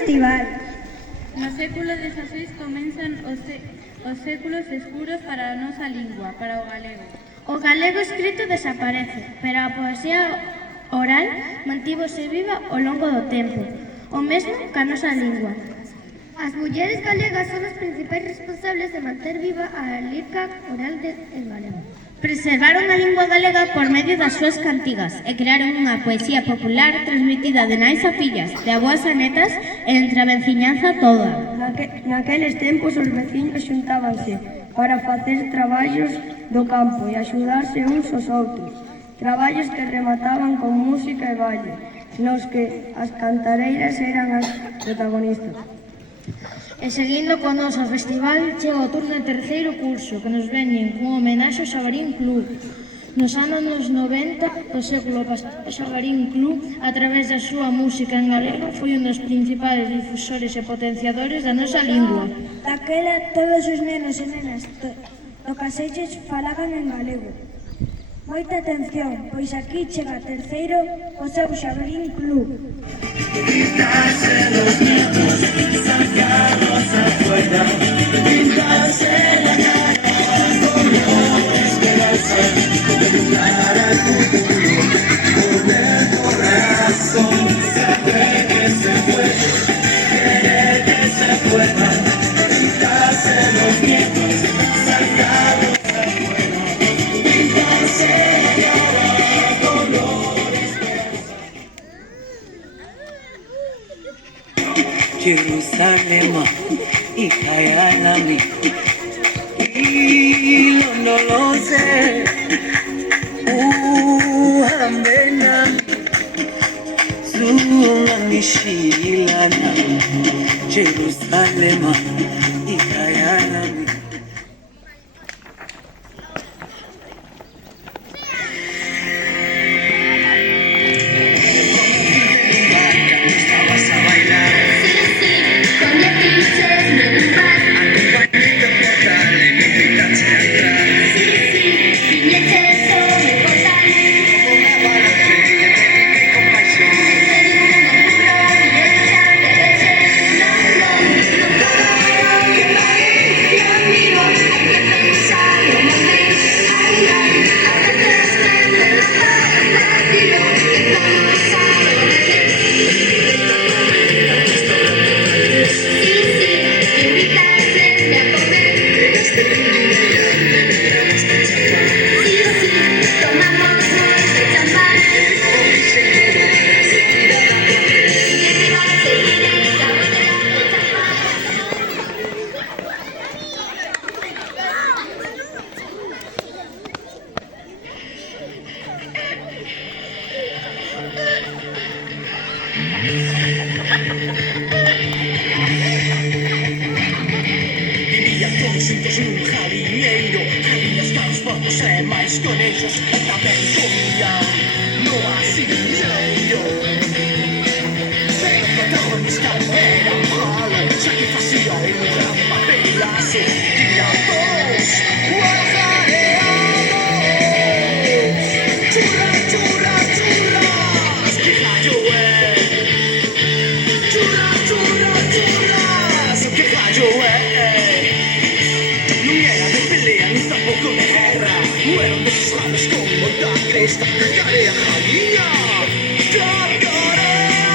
festival. No século XVI comenzan os séculos escuros para a nosa lingua, para o galego. O galego escrito desaparece, pero a poesía oral mantívose viva ao longo do tempo, o mesmo ca nosa lingua. As mulleres galegas son as principais responsables de manter viva a lírica oral en galego. Preservaron a lingua galega por medio das súas cantigas e crearon unha poesía popular transmitida de nais a fillas, de aboas a netas e entre a veciñanza toda. Naqueles tempos os veciños xuntábanse para facer traballos do campo e axudarse uns aos outros. Traballos que remataban con música e baile, nos que as cantareiras eran as protagonistas. E seguindo co noso festival, chega o turno de terceiro curso, que nos veñen cun homenaxe ao Xabarín Club. Nos anos 90 do século pasado, o Xabarín Club, a través da súa música en galego, foi un dos principais difusores e potenciadores da nosa lingua. Daquela, todos os nenos e nenas do Caselles falaban en galego. Moita atención, pois aquí chega terceiro o seu Xabarín Club. Pintarse los nietos, sacarlos afuera, pintarse la cara, colores que hacen, iluminar al futuro, con el corazón, saber que se puede, querer que se pueda, pintarse los nietos, sacarlos afuera, pintarse la cara, colores que hacen. Jerusalem, ikayalami, ilondoloze, uhambena, zungangishilana. Jerusalem, ikayalami. Xuntos nun jaliñeiro, camiñas caos portos e máis con ellos, e tamén comían no asiñeiro. Pero protagonista era malo, xa que facía un gran papelazo, tiña dos guardaeados. Churras, churras, churras, que gallo é. Churras, churras, churras, que gallo é. Tampouco de guerra, eran deses galos con moita cresta. Carea, jaliña, cacarea.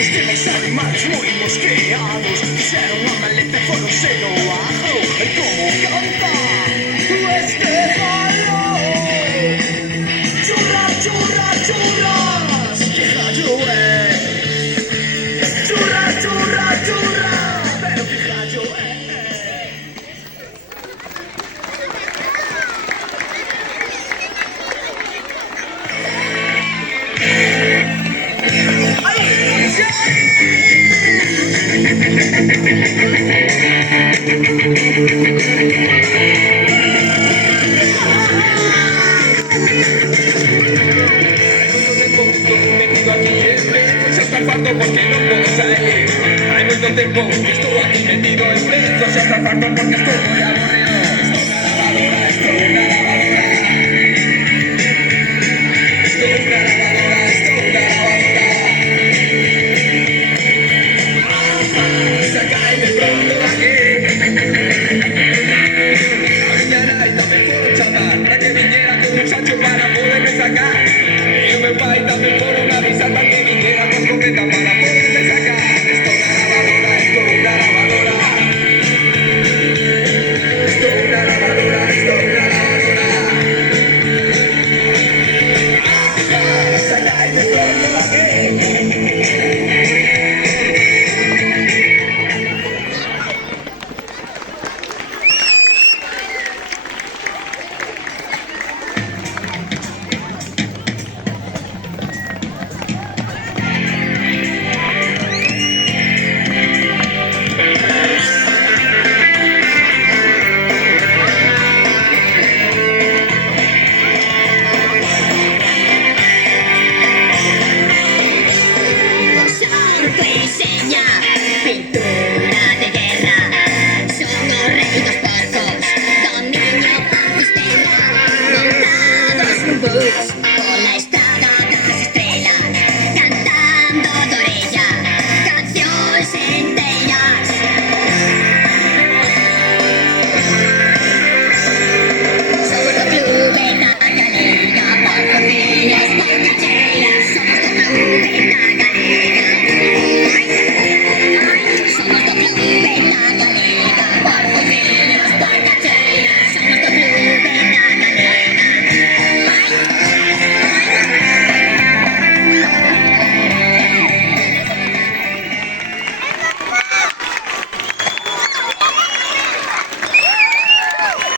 Os temes animales moi mosqueados fixeron a maleta e foronse no ajo. E como canta